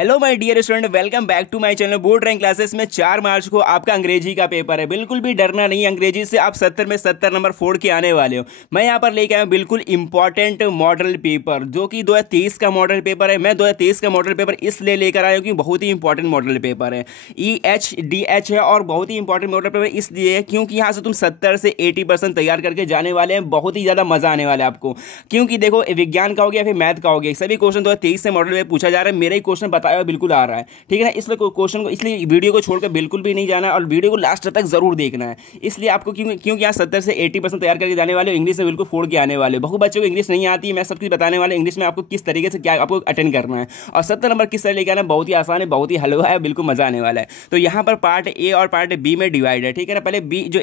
Hello my dear student, welcome back to my channel board rank classes में 4 मार्च को आपका अंग्रेजी का पेपर है। बिल्कुल भी डरना नहीं, अंग्रेजी से आप 70 में 70 नंबर फोड़ के आने वाले हो। मैं यहाँ पर लेके आया हूँ बिल्कुल इंपॉर्टेंट मॉडल पेपर, जो कि 2023 का मॉडल पेपर है। मैं 2023 का मॉडल पेपर इसलिए लेकर आया हूँ कि बहुत ही इंपॉर्टेंट मॉडल पेपर है, EHDH है। और बहुत ही इंपॉर्टेंट मॉडल पेपर इसलिए है क्योंकि यहाँ से तुम 70 से 80% तैयार करके जाने वाले हैं। बहुत ही ज़्यादा मजा आने वाला है आपको, क्योंकि देखो विज्ञान का हो गया, फिर मैथ का हो गया, सभी क्वेश्चन 2023 से मॉडल में पूछा जा रहा है। मेरे ही क्वेश्चन बताया हुआ बिल्कुल आ रहा है, ठीक है ना। इसलिए क्वेश्चन को, इसलिए वीडियो को छोड़कर बिल्कुल भी नहीं जाना है और वीडियो को लास्ट तक जरूर देखना है। इसलिए आपको क्योंकि यहाँ 70 से 80% तैयार करके जाने वाले हो, इंग्लिश में बिल्कुल फोड़ के आने वाले हो। बहुत बच्चों को इंग्लिश नहीं आती है, मैं सब कुछ बताने वाले इंग्लिश में आपको किस तरीके से क्या आपको अटेंड करना है और 70 नंबर किस तरह लेके आना है। बहुत ही आसान है, बहुत ही हलवा है, बिल्कुल मजा आने वाला है। तो यहाँ पर पार्ट ए और पार्ट बी में डिवाइड है, ठीक है ना। पहले बी जो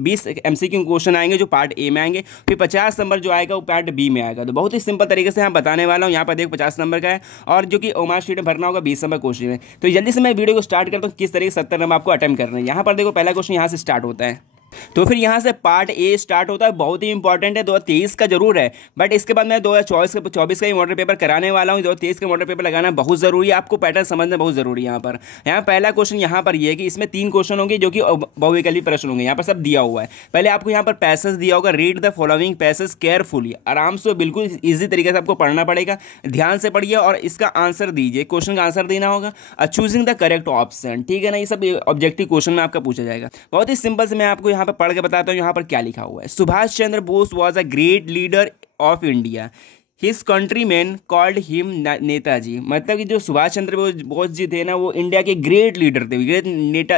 20 MCQ क्वेश्चन आएंगे जो पार्ट ए में आएंगे, फिर 50 नंबर जो आएगा वो पार्ट बी में आएगा। तो बहुत ही सिंपल तरीके से यहाँ बताने वाला हूँ। यहाँ पर देखो 50 नंबर का है और जो कि ओमार शीट में भरना होगा 20 नंबर क्वेश्चन में। तो जल्दी से मैं वीडियो को स्टार्ट करता हूँ किस तरीके से 70 नंबर आपको अटेम्प्ट करना है। यहाँ पर देखो पहला क्वेश्चन यहाँ से स्टार्ट होता है, तो फिर यहाँ से पार्ट ए स्टार्ट होता है। बहुत ही इंपॉर्टेंट है, 2023 का जरूर है, बट इसके बाद मैं 2024 का ही मॉडल पेपर कराने वाला हूँ। 2023 का मॉडल पेपर लगाना बहुत जरूरी है, आपको पैटर्न समझना बहुत जरूरी है। यहाँ पहला क्वेश्चन यहाँ पर ये है कि इसमें 3 क्वेश्चन होंगे जो कि बहुविकल्पी प्रश्न होंगे। यहाँ पर सब दिया हुआ है। पहले आपको यहाँ पर पैसेज दिया होगा, read the following passage carefully, आराम से बिल्कुल ईजी तरीके से आपको पढ़ना पड़ेगा। ध्यान से पढ़िए और इसका आंसर दीजिए, क्वेश्चन का आंसर देना होगा, चूजिंग द करेक्ट ऑप्शन, ठीक है ना। ये सब ऑब्जेक्टिव क्वेश्चन में आपका पूछा जाएगा। बहुत ही सिंपल से मैं आपको यहाँ पर पढ़ के बताता हूँ यहाँ पर क्या लिखा हुआ है। Subhash Chandra Bose was a great leader of India, his countryman called him Netaji. मतलब कि जो सुभाष चंद्र बोस जी थे ना, वो इंडिया के ग्रेट लीडर थे, ग्रेट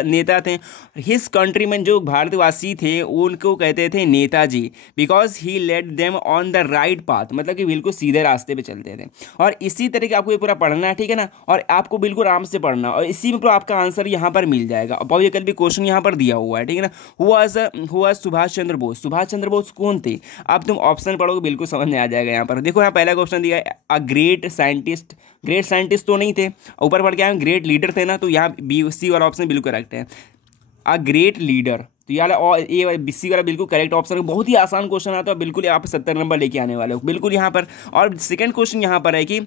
नेता थे। हिज कंट्रीमैन जो भारतवासी थे उनको कहते थे Netaji, because he led them on the right path, मतलब कि बिल्कुल सीधे रास्ते पे चलते थे। और इसी तरह के आपको ये पूरा पढ़ना है, ठीक है ना। और आपको बिल्कुल आराम से पढ़ना और इसी में तो आपका आंसर यहाँ पर मिल जाएगा। और ये कल भी क्वेश्चन यहाँ पर दिया हुआ है, ठीक है ना। हुआ सुभाष चंद्र बोस, सुभाष चंद्र बोस कौन थे? अब तुम ऑप्शन पढ़ोगे बिल्कुल समझ में आ जाएगा। यहाँ पर देखो, पहला क्वेश्चन दिया है a great scientist. Great scientist तो नहीं थे, ऊपर पढ़ के आए ग्रेट लीडर थे ना, तो यहाँ बी सी वाला ऑप्शन बिल्कुल करेक्ट है, अ ग्रेट लीडर। तो यार ये BC वाला बिल्कुल करेक्ट ऑप्शन है। बहुत ही आसान क्वेश्चन आता है, बिल्कुल आप 70 नंबर लेके आने वाले हो बिल्कुल यहाँ पर। और सेकंड क्वेश्चन यहाँ पर है कि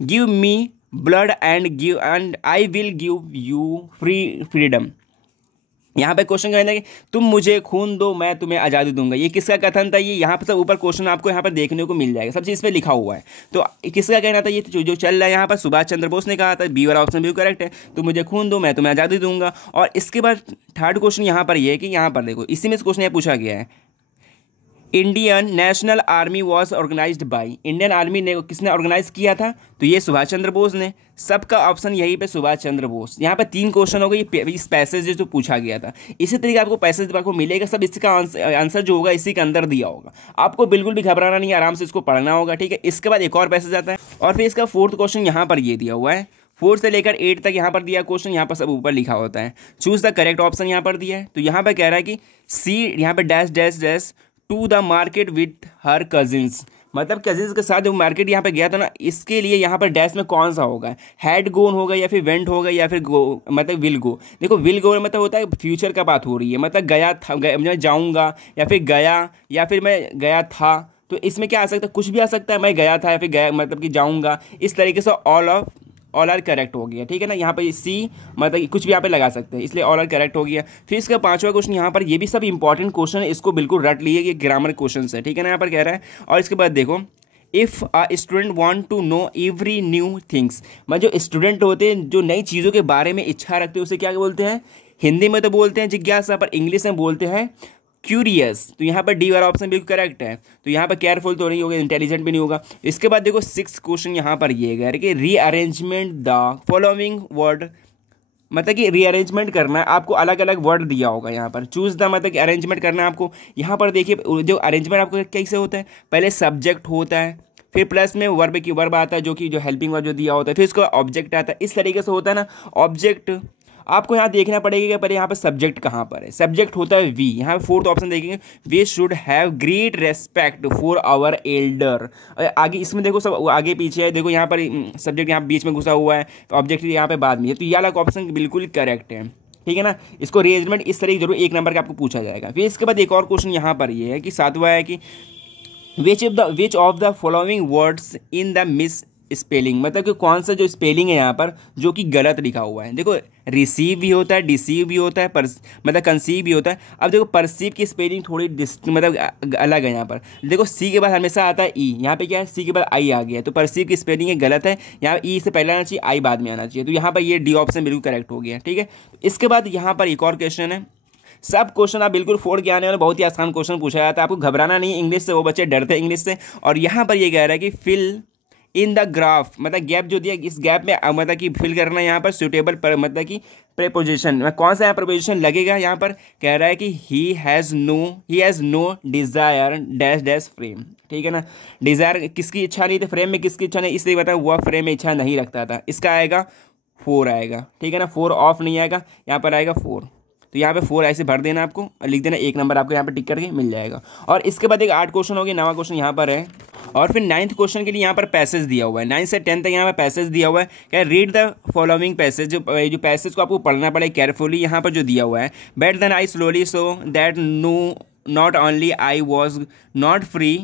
give me blood and I will give you freedom. यहाँ पे क्वेश्चन कहना है कि तुम मुझे खून दो, मैं तुम्हें आज़ादी दूंगा। ये किसका कथन था? ये यहाँ पर सब ऊपर क्वेश्चन आपको यहाँ पर देखने को मिल जाएगा, सब चीज़ पे लिखा हुआ है। तो किसका कहना था? ये जो चल रहा है यहाँ पर सुभाष चंद्र बोस ने कहा था। बी वाला ऑप्शन भी करेक्ट है, तुम मुझे खून दो, मैं तुम्हें आज़ादी दूंगा। और इसके बाद थर्ड क्वेश्चन यहाँ पर ये है कि यहाँ पर देखो, इसी में से क्वेश्चन पूछा गया है, Indian National Army was organised by. Indian Army ने किसने ऑर्गेनाइज किया था? तो ये सुभाष चंद्र बोस ने। सबका ऑप्शन यहीं पे सुभाष चंद्र बोस। यहाँ पे 3 क्वेश्चन हो गए इस पैसेज जो पूछा गया था। इसी तरीके आपको पैसेज आपको मिलेगा, सब इसका आंसर जो होगा इसी के अंदर दिया होगा। आपको बिल्कुल भी घबराना नहीं है, आराम से इसको पढ़ना होगा, ठीक है। इसके बाद एक और पैसेज आता है और फिर इसका 4th क्वेश्चन यहाँ पर ये दिया हुआ है। 4 से लेकर 8 तक यहाँ पर दिया क्वेश्चन, यहाँ पर सब ऊपर लिखा होता है। चूज द करेक्ट ऑप्शन यहाँ पर दिया है। तो यहाँ पर कह रहा है कि सी, यहाँ पर dash dash dash to the market with her cousins, मतलब कजिन्स के साथ जो मार्केट यहाँ पे गया था ना, इसके लिए यहाँ पर डैश में कौन सा होगा? हैड गोन होगा या फिर वेंट होगा या फिर गो, मतलब विल गो। देखो विल गो मतलब होता है फ्यूचर का बात हो रही है, मतलब गया था, मैं जाऊँगा या फिर गया या फिर मैं गया था। तो इसमें क्या आ सकता है? कुछ भी आ सकता है, मैं गया था या फिर गया मतलब कि जाऊँगा। इस तरीके से ऑल आर करेक्ट हो गया, ठीक है ना। यहाँ पर सी मतलब कुछ भी यहाँ पे लगा सकते हैं, इसलिए ऑल आर करेक्ट हो गया। फिर इसका 5वां क्वेश्चन यहाँ पर, ये भी सब इंपॉर्टेंट क्वेश्चन है, इसको बिल्कुल रट लिए, ये ग्रामर क्वेश्चन है, ठीक है ना। यहाँ पर कह रहा है और इसके बाद देखो, if a student want to know every new things, मतलब जो स्टूडेंट होते हैं जो नई चीज़ों के बारे में इच्छा रखते हैं उसे क्या बोलते हैं? हिंदी में तो बोलते हैं जिज्ञासा, पर इंग्लिश में बोलते हैं क्यूरियस। तो यहाँ पर डी वाला ऑप्शन बिल्कुल करेक्ट है। तो यहाँ पर केयरफुल तो नहीं होगा, इंटेलिजेंट भी नहीं होगा। इसके बाद देखो 6th क्वेश्चन यहाँ पर ये है कि रीअरेंजमेंट द फॉलोइंग वर्ड, मतलब कि रीअरेंजमेंट करना है आपको, अलग अलग वर्ड दिया होगा यहाँ पर। चूज द मतलब कि अरेंजमेंट करना है आपको। यहाँ पर देखिए जो अरेंजमेंट आपको कैसे होता है, पहले सब्जेक्ट होता है, फिर प्लस में वर्ब आता है जो कि जो हेल्पिंग वर्ब जो दिया होता है, फिर उसका ऑब्जेक्ट आता है। इस तरीके से होता है ना ऑब्जेक्ट। आपको यहाँ देखना पड़ेगा कि पहले यहाँ पर सब्जेक्ट कहाँ पर है। सब्जेक्ट होता है वी। यहाँ पे 4th ऑप्शन देखेंगे, we should have great respect for our elder. आगे इसमें देखो सब आगे पीछे है, देखो यहाँ पर सब्जेक्ट यहाँ बीच में घुसा हुआ है, तो ऑब्जेक्ट यहाँ पे बाद में है। तो ये वाला ऑप्शन बिल्कुल करेक्ट है, ठीक है ना। इसको रीअरेंजमेंट इस तरीके जरूर 1 नंबर का आपको पूछा जाएगा। फिर इसके बाद एक और क्वेश्चन यहाँ पर ये है कि 7वां है कि which of the following words in the spelling, मतलब कि कौन सा जो स्पेलिंग है यहाँ पर जो कि गलत लिखा हुआ है। देखो रिसीव भी होता है, डिसीव भी होता है, मतलब कंसीव भी होता है। अब देखो परसीव की स्पेलिंग थोड़ी मतलब अलग है यहाँ पर। देखो सी के बाद हमेशा आता है ई, यहाँ पे क्या है सी के बाद आई आ गया, तो परसीव की स्पेलिंग गलत है। यहाँ ई से पहले आना चाहिए, आई बाद में आना चाहिए, तो यहाँ पर ये डी ऑप्शन बिल्कुल करेक्ट हो गया। ठीक है, इसके बाद यहाँ पर एक और क्वेश्चन है। सब क्वेश्चन आप बिल्कुल फोड़ के आने वाले, बहुत ही आसान क्वेश्चन पूछा जाता है, आपको घबराना नहीं इंग्लिश से, वो बच्चे डरते हैं इंग्लिश से। और यहाँ पर ये कह रहा है कि फिल इन द ग्राफ, मतलब गैप जो दिया इस गैप में मतलब कि फिल करना यहाँ पर सुटेबल पर मतलब कि प्रेपोजिशन, कौन सा यहाँ प्रपोजिशन लगेगा। यहाँ पर कह रहा है कि he has no desire dash dash frame. ठीक है ना, डिज़ायर किसकी इच्छा नहीं थी, फ्रेम में किसकी इच्छा नहीं, इसलिए बताया वह फ्रेम में इच्छा नहीं रखता था। इसका आएगा 4 आएगा। ठीक है ना, 4 ऑफ नहीं आएगा, यहाँ पर आएगा 4। तो यहाँ पे 4 ऐसे भर देना आपको और लिख देना, 1 नंबर आपको यहाँ पे टिक करके मिल जाएगा। और इसके बाद एक 8 क्वेश्चन हो गया, 9वां क्वेश्चन यहाँ पर है। और फिर 9th क्वेश्चन के लिए यहाँ पर पैसेज दिया हुआ है, 9 से 10 तक यहाँ पर पैसेज दिया हुआ है। क्या रीड द फॉलोइंग पैसेज, जो पैसेज को आपको पढ़ना पड़ेगा केयरफुली, यहाँ पर जो दिया हुआ है। But then I slowly so that not only I was not free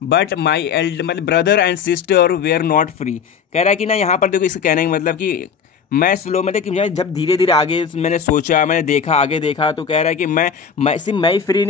but my मतलब brother and sister were not free. कह रहा है कि ना यहाँ पर देखो, इसका कहने का मतलब कि मैं स्लो मतलब कि जब धीरे धीरे आगे मैंने सोचा, मैंने देखा, आगे देखा, तो कह रहा है कि मैं सिर्फ मैं फ्री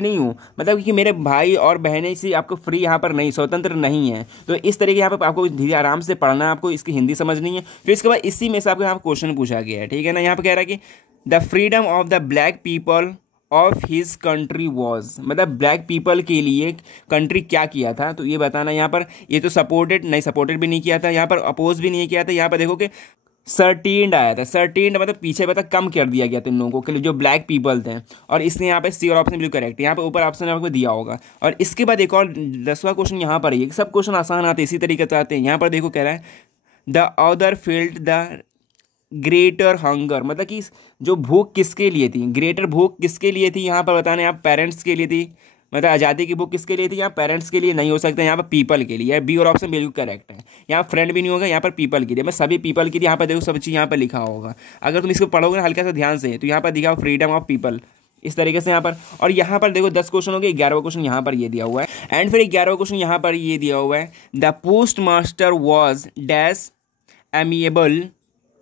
नहीं हूँ, मतलब कि मेरे भाई और बहनें से आपको फ्री यहाँ पर नहीं, स्वतंत्र नहीं है। तो इस तरीके यहाँ पर आपको धीरे आराम से पढ़ना है, आपको इसकी हिंदी समझनी है। फिर इसके बाद इसी में से आपको यहाँ पर क्वेश्चन पूछा गया है। ठीक है ना, यहाँ पर कह रहा है कि the freedom of the black people of his country was, मतलब ब्लैक पीपल के लिए कंट्री क्या किया था, तो ये बताना। यहाँ पर ये तो सपोर्टेड भी नहीं किया था, यहाँ पर अपोज भी नहीं किया था। यहाँ पर देखो कि सर्टीन्ड आया था, सर्टीन्ड मतलब पीछे बता कम कर दिया गया था इन लोगों के लिए जो ब्लैक पीपल थे। और इसने यहाँ पे सी और ऑप्शन बिल्कुल करेक्ट है, यहाँ पे ऊपर ऑप्शन आपको दिया होगा। और इसके बाद एक और 10वां क्वेश्चन यहाँ पर है, सब क्वेश्चन आसान आते हैं, इसी तरीके से आते हैं। यहाँ पर देखो कह रहा है the other field the greater hunger, मतलब कि जो भूख किसके लिए थी, ग्रेटर भूख किसके लिए थी, यहाँ पर बताना, यहाँ पेरेंट्स के लिए थी, मतलब आज़ादी की बुक किसके लिए थी, यहाँ पेरेंट्स के लिए नहीं हो सकता, यहाँ पर पीपल के लिए। बी और ऑप्शन बिल्कुल करेक्ट है, यहाँ फ्रेंड भी नहीं होगा, यहाँ पर पीपल के लिए। मैं सभी पीपल के लिए यहाँ पर देखो सब चीज़ यहाँ पर लिखा होगा, अगर तुम इसको पढ़ोगे ना हल्का सा ध्यान से, तो यहाँ पर दिखा फ्रीडम ऑफ पीपल इस तरीके से यहाँ पर। और यहाँ पर देखो 10 क्वेश्चन हो गए, 11वां क्वेश्चन यहाँ पर ये दिया हुआ है। एंड फिर 11वां क्वेश्चन यहाँ पर ये दिया हुआ है, the post master was dash amiable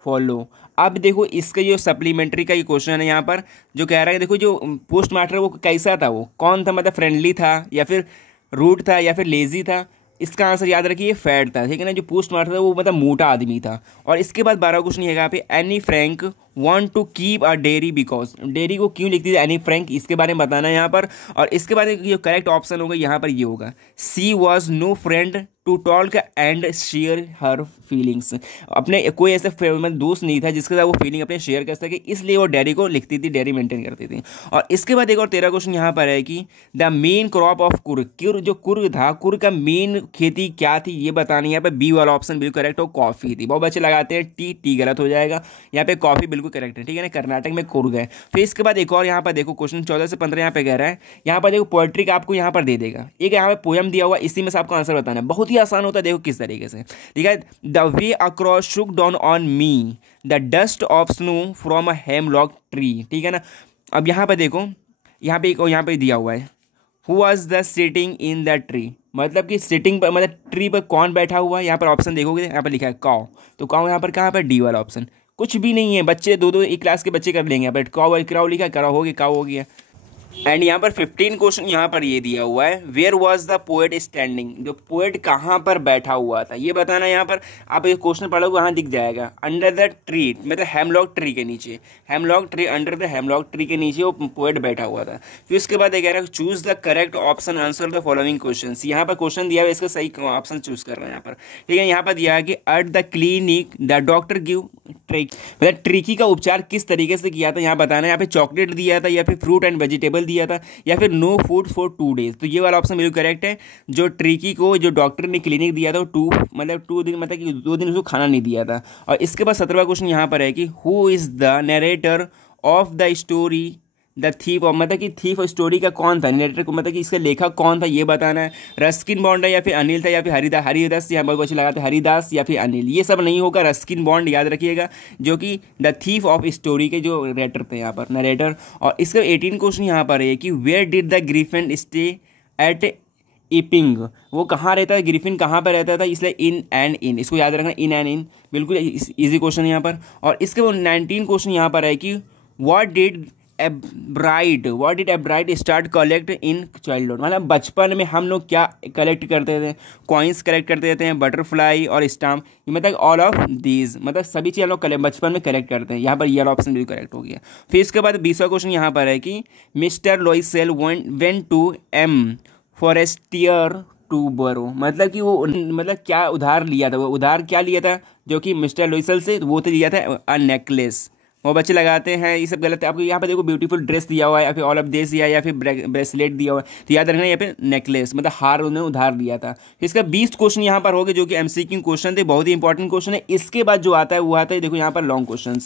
follow. अब देखो इसका जो सप्लीमेंट्री का ये क्वेश्चन है यहाँ पर, जो कह रहा है देखो जो पोस्ट मास्टर वो कैसा था, वो कौन था, मतलब फ्रेंडली था या फिर रूड था या फिर लेजी था। इसका आंसर याद रखिए फैट था। ठीक है ना, जो पोस्ट मास्टर था वो मतलब मोटा आदमी था। और इसके बाद 12वां क्वेश्चन है यहाँ पे, Anne Frank want to keep a diary because, diary को क्यों लिखती थी एनी फ्रैंक, इसके बारे में बताना है यहाँ पर। और इसके बाद जो करेक्ट ऑप्शन होगा यहाँ पर ये होगा, she was no friend to talk and share her feelings, अपने कोई ऐसा मतलब दोस्त नहीं था जिसके साथ वो फीलिंग अपने शेयर कर सके, इसलिए वो डेयरी को लिखती थी, डेयरी मेंटेन करती थी। और इसके बाद एक और 13 क्वेश्चन यहाँ पर है कि the main crop of Coorg, जो कुर्ग था, कुर्ग का मेन खेती क्या थी ये बतानी। यहाँ पे बी वाला ऑप्शन बिल्कुल करेक्ट हो, कॉफी थी। बहुत बच्चे लगाते हैं टी गलत हो जाएगा, यहाँ पे कॉफी बिल्कुल करेक्ट है। ठीक है ना, कर्नाटक में कुर्ग है। फिर इसके बाद एक और यहाँ पर देखो क्वेश्चन 14 से 15 यहाँ पे कह रहा है, यहाँ पर देखो पोएट्री का आपको यहाँ पर दे देगा, एक यहाँ पे पोयम दिया हुआ, इसी में से आपको आंसर बताना है। बहुत ही आसान होता है, देखो किस तरीके से। ठीक है, the way across Shuk down on me the dust of snow from a hemlock tree. ठीक है ना, अब यहाँ पे देखो, यहाँ पे एक और यहाँ पे दिया हुआ है, who was the sitting in the tree, मतलब कि सिटिंग पर मतलब ट्री पर कौन बैठा हुआ है। यहाँ पर ऑप्शन देखोगे, यहाँ पर लिखा है काउ, तो काउ यहाँ पर कहाँ पर, डी वाला ऑप्शन। कुछ भी नहीं है, बच्चे दो एक क्लास के बच्चे कर लेंगे। यहाँ पर काउ क्राउ लिखा है, कराउ हो गया, काउ हो गया। एंड यहाँ पर 15 क्वेश्चन यहाँ पर ये दिया हुआ है, where was the poet standing, जो पोएट कहाँ पर बैठा हुआ था ये बताना। यहाँ पर आप एक क्वेश्चन पढ़ोगे वहाँ दिख जाएगा, अंडर द ट्री, मतलब हेमलॉक ट्री के नीचे, hemlock tree, under the hemlock tree के नीचे वो पोएट बैठा हुआ था। फिर उसके बाद कह रहा है choose the correct option answer the following question. यहाँ पर क्वेश्चन दिया हुआ है, इसका सही ऑप्शन चूज कर रहे हैं यहाँ पर। ठीक है, यहाँ पर दिया है कि at the clinic the doctor give trick, मतलब ट्रिकी का उपचार किस तरीके से किया था यहाँ बताना। यहाँ पे चॉकलेट दिया था या फिर फ्रूट एंड वेजिटेबल दिया था या फिर नो फूड फॉर 2 days, तो ये वाला ऑप्शन बिल्कुल करेक्ट है। जो ट्रिकी को जो डॉक्टर ने क्लिनिक दिया था वो 2 दिन मतलब कि 2 दिन उसको खाना नहीं दिया था। और इसके बाद 17वां क्वेश्चन यहाँ पर है कि who is the narrator of the story the thief of, मतलब कि थीफ स्टोरी का कौन था, नरेटर को मतलब कि इसका लेखक कौन था ये बताना है। रस्किन बॉन्ड है या फिर अनिल था या फिर हरिदास, यहाँ बहुत अच्छे लगाते हैं हरिदास या फिर अनिल, ये सब नहीं होगा, रस्किन बॉन्ड याद रखिएगा, जो कि द थीफ ऑफ स्टोरी के जो राइटर थे यहाँ पर, नरेटर। और इसका 18 क्वेश्चन यहाँ पर है कि where did the Griffin stay at Iping, वो कहाँ रहता है, ग्रिफिन कहाँ पर रहता था, इसलिए इन एंड इन, इसको याद रखना, इन एंड इन, बिल्कुल इजी क्वेश्चन यहाँ पर। और इसके बाद 19 क्वेश्चन यहाँ पर है कि what did Ebright start collect in childhood, मतलब बचपन में हम लोग क्या कलेक्ट करते थे, कॉइन्स कलेक्ट करते थे, बटरफ्लाई और स्टाम्प, मतलब ऑल ऑफ दीज, मतलब सभी चीज़ हम लोग बचपन में कलेक्ट करते हैं। यहाँ पर ये ऑप्शन भी करेक्ट हो गया। फिर इसके बाद 20वां क्वेश्चन यहाँ पर है कि Mr Loisel went to M Forestier to borrow, मतलब कि वो मतलब क्या उधार लिया था, वो उधार क्या लिया था जो कि मिस्टर लोइसेल से, वो तो लिया था अ नेकलेस। वो बच्चे लगाते हैं, ये सब गलत है। आपको यहाँ पे देखो ब्यूटीफुल ड्रेस दिया हुआ है, या फिर ऑल ऑफ दिस दिया है, या फिर ब्रेसलेट दिया हुआ है, तो याद रखना यहाँ पे नेकलेस मतलब हार उन्हें उधार लिया था। इसका 20 क्वेश्चन यहाँ पर हो गए जो कि एमसीक्यू क्वेश्चन थे, बहुत ही इंपॉर्टेंट क्वेश्चन है। इसके बाद जो आता है वो आता है देखो यहाँ पर लॉन्ग क्वेश्चन।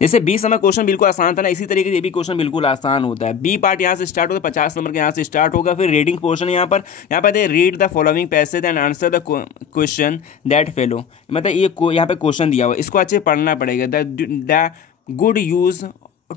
जैसे 20 नंबर क्वेश्चन बिल्कुल आसान था ना, इसी तरीके से ये भी क्वेश्चन बिल्कुल आसान होता है। बी पार्ट यहाँ से स्टार्ट होता है, 50 नंबर के यहाँ से स्टार्ट होगा। फिर रीडिंग पोर्शन यहाँ पर read the following passage and answer the question that fellow, मतलब ये यहाँ पे क्वेश्चन दिया हुआ है, इसको अच्छे पढ़ना पड़ेगा। The good use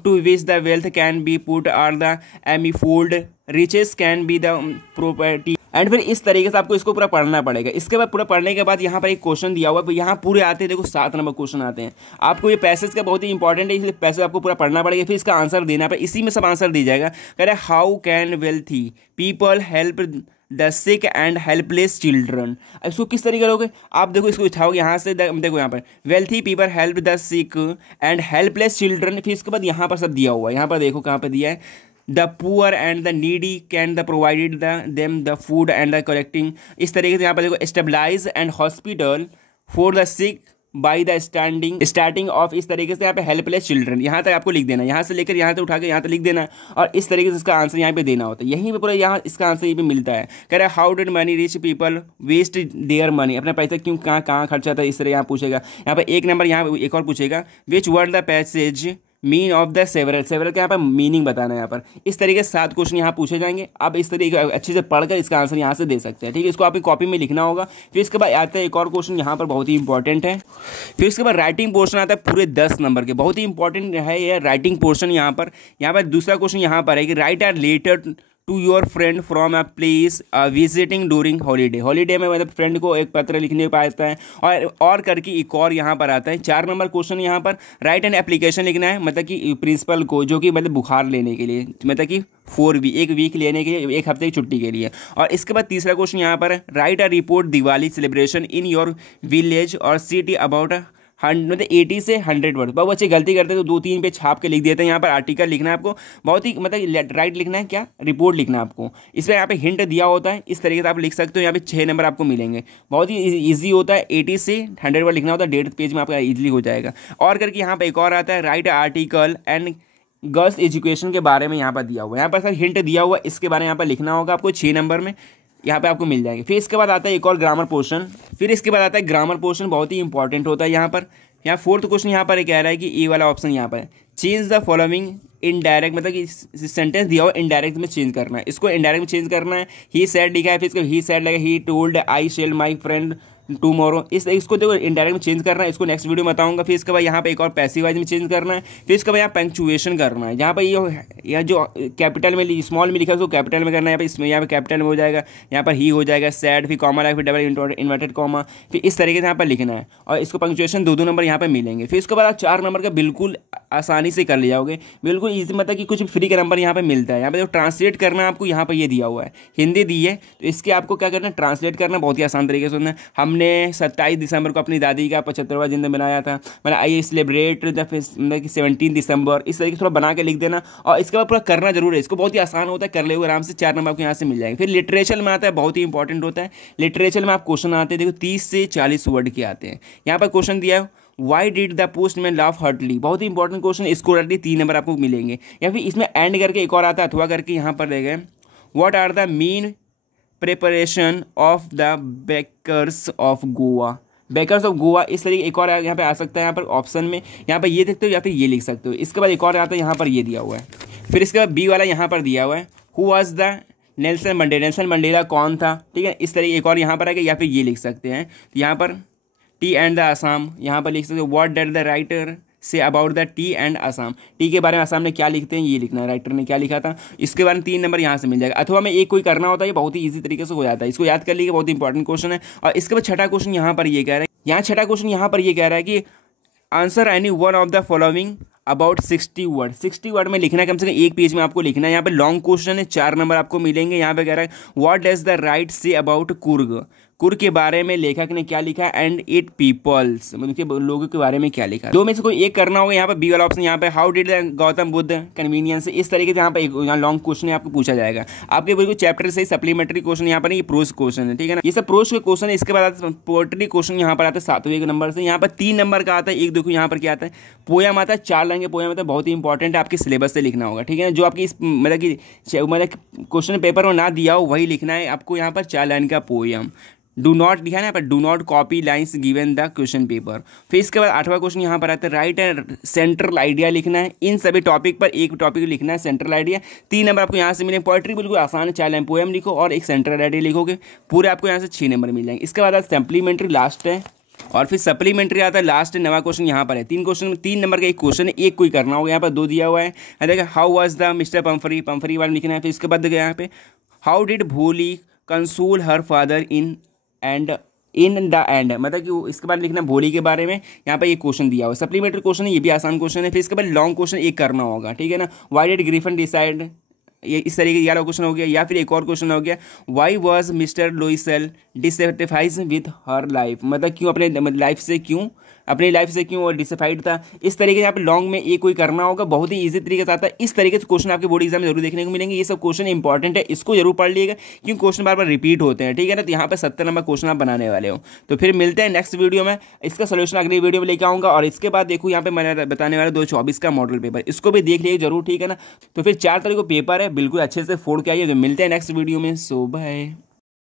to which the wealth can be put are the manifold, riches can be the property, and फिर इस तरीके से आपको इसको पूरा पढ़ना पड़ेगा। इसके बाद पूरा पढ़ने के बाद यहाँ पर एक क्वेश्चन दिया हुआ है, यहाँ पूरे आते हैं देखो 7 नंबर क्वेश्चन आते हैं। आपको ये पैसेज का बहुत ही इंपॉर्टेंट है, इसलिए पैसेज आपको पूरा पढ़ना पड़ेगा, फिर इसका आंसर देना पड़ेगा। इसी में सब आंसर दी जाएगा। कह रहे how can wealthy people help the sick and helpless children, इसको किस तरीके करोगे आप, देखो इसको उठाओगे यहाँ से, देखो यहाँ पर wealthy people help the sick and helpless children. फिर इसके बाद यहाँ पर सब दिया हुआ है, यहाँ पर देखो कहाँ पर दिया है, the poor and the needy can the provided them the food and the collecting. इस तरीके से यहाँ पर देखो stabilise and hospital for the sick by the starting of, इस तरीके से यहाँ पे हेल्पलेस चिल्ड्रन, यहाँ तक आपको लिख देना, यहाँ से लेकर यहाँ तक उठा के यहाँ तक लिख देना, और इस तरीके से इसका आंसर यहाँ पे देना होता है। यहीं पे पूरा यहाँ इसका आंसर ये भी मिलता है। कह रहा है how did money rich people waste their money, अपना पैसा क्यों कहाँ खर्चा था, इस तरह यहाँ पूछेगा। यहाँ पे एक नंबर यहाँ एक और पूछेगा, which word the passage mean of the several, several का यहाँ पर मीनिंग बताना है यहाँ पर। इस तरीके से 7 क्वेश्चन यहाँ पूछे जाएंगे। आप इस तरीके अच्छे से पढ़कर इसका आंसर यहाँ से दे सकते हैं, ठीक है। इसको आपकी कॉपी में लिखना होगा। फिर इसके बाद आता है एक और क्वेश्चन यहाँ पर बहुत ही इंपॉर्टेंट है। फिर इसके बाद राइटिंग पोर्शन आता है पूरे 10 नंबर के, बहुत ही इंपॉर्टेंट है ये राइटिंग पोर्शन। यहाँ पर दूसरा क्वेश्चन यहाँ पर है कि write a letter to your friend from a place visiting during holiday, holiday में मतलब फ्रेंड को एक पत्र लिखने को आता है। और करके एक और यहाँ पर आता है 4 नंबर क्वेश्चन यहाँ पर, राइट एंड एप्लीकेशन लिखना है, मतलब कि प्रिंसिपल को, जो कि मतलब बुखार लेने के लिए, मतलब कि 4 वीक, एक वीक लेने के लिए, एक हफ्ते की छुट्टी के लिए। और इसके बाद तीसरा क्वेश्चन यहाँ पर, right a report Diwali celebration in your village और सिटी अबाउट मतलब 80 से 100 वर्ड। बहुत बच्चे गलती करते हैं तो 2-3 पे छाप के लिख देते हैं। यहाँ पर आर्टिकल लिखना है आपको, बहुत ही मतलब राइट लिखना है, क्या रिपोर्ट लिखना है आपको। इसमें यहाँ पे हिंट दिया होता है, इस तरीके से आप लिख सकते हो। यहाँ पे 6 नंबर आपको मिलेंगे, बहुत ही ईजी होता है। 80 से 100 वर्ड लिखना होता है, 1.5 पेज में आपका ईजिली हो जाएगा। और करके यहाँ पे एक और आता है, right article and girls education के बारे में यहाँ पर दिया हुआ है। यहाँ पर सर हिंट दिया हुआ है, इसके बारे में यहाँ पर लिखना होगा आपको 6 नंबर में, यहाँ पे आपको मिल जाएंगे। फिर इसके बाद आता है एक और ग्रामर पोर्शन। फिर इसके बाद आता है ग्रामर पोर्शन, बहुत ही इंपॉर्टेंट होता है। यहाँ 4th क्वेश्चन यहाँ पर कह रहा है कि ए वाला ऑप्शन यहाँ पर, चेंज द फॉलोइंग इनडायरेक्ट, मतलब कि सेंटेंस दिया हुआ इनडायरेक्ट में चेंज करना है, इसको इनडायरेक्ट में चेंज करना है। ही सेड लिखा है, फिर इसको ही सेड लगा, he told I shall my friend tomorrow, इसको देखो इनडायरेक्ट में चेंज करना है, इसको नेक्स्ट वीडियो में बताऊंगा। फिर इसके बाद यहाँ पे एक और पैसिव वाइज में चेंज करना है। फिर इसके बाद यहाँ पंक्चुएशन करना है, जहाँ पर ये जो कैपिटल में स्मॉल में लिखा है उसको कैपिटल में करना है। यहाँ पे कैपिटल में हो जाएगा, यहाँ पर ही हो जाएगा, सैड, फिर कॉमा लगा, फिर डबल इन्वर्टेड कॉमा, फिर इस तरीके से यहाँ पर लिखना है। और इसको पंक्चुएशन 2-2 नंबर यहाँ पर मिलेंगे। फिर इसके बाद आप 4 नंबर का बिल्कुल आसानी से कर ले जाओगे, बिल्कुल ईजी, मतलब कि कुछ फ्री का नंबर यहाँ पे मिलता है। यहाँ पे जो ट्रांसलेट करना है आपको, यहाँ पे ये दिया हुआ है, हिंदी दी है, तो इसके आपको क्या करना है, ट्रांसलेट करना, बहुत ही आसान तरीके से होना है। हमने 27 दिसंबर को अपनी दादी का 75वां जन्मदिन मनाया था, मतलब आई सेलिब्रेट द 17 दिसंबर, इस तरीके से थोड़ा बना के लिख देना। और इसके बाद पूरा करना जरूर है, इसको बहुत ही आसान होता है, कर ले हुए आराम से। 4 नंबर आपको यहाँ से मिल जाएंगे। फिर लिटरेचर में आता है, बहुत ही इंपॉर्टेंट होता है। लिटरेचर में आप क्वेश्चन आते हैं, देखो 30 से 40 वर्ड के आते हैं। यहाँ पर क्वेश्चन दिया है, why did the postman laugh heartily, बहुत ही इंपॉर्टेंट क्वेश्चन, इसको रटली 3 नंबर आपको मिलेंगे। या फिर इसमें एंड करके एक और आता है, अथवा करके यहाँ पर रहेगा, what are the main preparation of the bakers of Goa, bakers of Goa, इस तरीके एक और यहाँ पे आ सकता है। यहाँ पर ऑप्शन में यहाँ पर ये देखते हो या फिर ये लिख सकते हो। इसके बाद एक और आता है, यहाँ पर ये दिया हुआ है। फिर इसके बाद बी वाला यहाँ पर दिया हुआ है, who was the Nelson Mandela, Nelson Mandela कौन था, ठीक है। इस तरीके एक और यहाँ पर आएगा, या फिर ये लिख सकते हैं। तो यहाँ पर टी एंड द आसाम, यहाँ पर लिख सकते हो, what did the writer say about the T and Assam. T के बारे में असम ने क्या लिखते हैं ये लिखना है, राइटर ने क्या लिखा था, इसके बारे में 3 नंबर यहाँ से मिल जाएगा। अथवा में एक कोई करना होता है, ये बहुत ही ईजी तरीके से हो जाता है, इसको याद कर लीजिए, बहुत इंपॉर्टेंट क्वेश्चन है। और इसके बाद छठा क्वेश्चन यहाँ पर ये कह रहा है, यहाँ छठा क्वेश्चन यहाँ पर ये कह रहा है कि answer any one of the following about 60 word. 60 word में लिखना है, कम से कम एक पेज में आपको लिखना है। यहाँ पे लॉन्ग क्वेश्चन है, 4 नंबर आपको मिलेंगे। यहाँ पे कह रहा है what does the right say about Coorg. Coorg के बारे में लेखक ने क्या लिखा है एंड इट पीपल्स, उनके लोगों के बारे में क्या लिखा है। दो में से कोई एक करना होगा। यहाँ पे बी वाला ऑप्शन, यहाँ पे how did Gautam Buddha convenience. इस तरीके से यहाँ पे यहाँ लॉन्ग क्वेश्चन आपको पूछा जाएगा। आपके बिल्कुल चैप्टर से सप्लीमेंट्री क्वेश्चन यहाँ पर ये प्रोज क्वेश्चन है, ठीक है ना, ये सब प्रोज के क्वेश्चन है। इसके बाद पोएट्री क्वेश्चन यहाँ पर आता है 7वें नंबर से। यहाँ पर 3 नंबर का आता है। एक देखो यहाँ पर क्या आता है, पोयम आता है, 4 लाइन के पोयम आता है, बहुत ही इंपॉर्टेंट है, आपके सिलेबस से लिखना होगा, ठीक है ना। जो आपकी मतलब क्वेश्चन पेपर में ना दिया हो वही लिखना है आपको। यहाँ पर 4 लाइन का पोयम। डू नॉट लिखा है ना, पर do not copy lines given the question paper. फिर इसके बाद 8वां क्वेश्चन यहाँ पर आता है राइट एंड सेंट्रल आइडिया लिखना है। इन सभी टॉपिक पर एक टॉपिक लिखना है, सेंट्रल आइडिया। 3 नंबर आपको यहाँ से मिलेंगे। पोएट्री बिल्कुल आसान है, 4 लाइन पोएम लिखो और एक सेंट्रल आइडिया लिखोगे, पूरे आपको यहाँ से 6 नंबर मिल जाएंगे। इसके बाद सप्लीमेंट्री लास्ट है, और फिर सप्लीमेंट्री आता है लास्ट। 9वां क्वेश्चन यहाँ पर है। 3 क्वेश्चन, 3 नंबर का एक क्वेश्चन है, एक कोई करना होगा। यहाँ पर 2 दिया हुआ है। देखिए हाउ वाज द मिस्टर पंफरी, पंफरी वाला लिखना है। फिर इसके बाद देखिए यहाँ पे हाउ डिड भोली console her father in the end, मतलब कि इसके बारे में लिखना भोली के बारे में। यहाँ पे एक क्वेश्चन दिया हुआ है, सप्लीमेंट्री क्वेश्चन है, ये भी आसान क्वेश्चन है। फिर इसके बाद लॉन्ग क्वेश्चन एक करना होगा, ठीक है ना। व्हाई डिड ग्रिफिन डिसाइड, ये इस तरीके का क्वेश्चन हो गया। या फिर एक और क्वेश्चन हो गया why was mister Loisel dissatisfied with her life, मतलब क्यों अपने लाइफ से क्यों वो डिससेटिस्फाइड था। इस तरीके से यहाँ पे लॉन्ग में एक कोई करना होगा, बहुत ही ईजी तरीके से आता है। इस तरीके से क्वेश्चन आपके बोर्ड एग्जाम में जरूर देखने को मिलेंगे। ये सब क्वेश्चन इंपॉर्टेंट है, इसको जरूर पढ़ लीजिएगा क्योंकि क्वेश्चन बार बार रिपीट होते हैं, ठीक है ना। तो यहाँ पे 70 नंबर क्वेश्चन आप बनाने वाले हो। तो फिर मिलते हैं नेक्स्ट वीडियो में, इसका सोल्यूशन अगली वीडियो में लेकर आऊँगा। और इसके बाद देखो यहाँ पे मैंने बताने वाला 2024 का मॉडल पेपर, इसको भी देख लीजिए जरूर, ठीक है ना। तो फिर 4 तारीख को पेपर है, बिल्कुल अच्छे से फोड़ के आइए। मिलते हैं नेक्स्ट वीडियो में। सो बाय।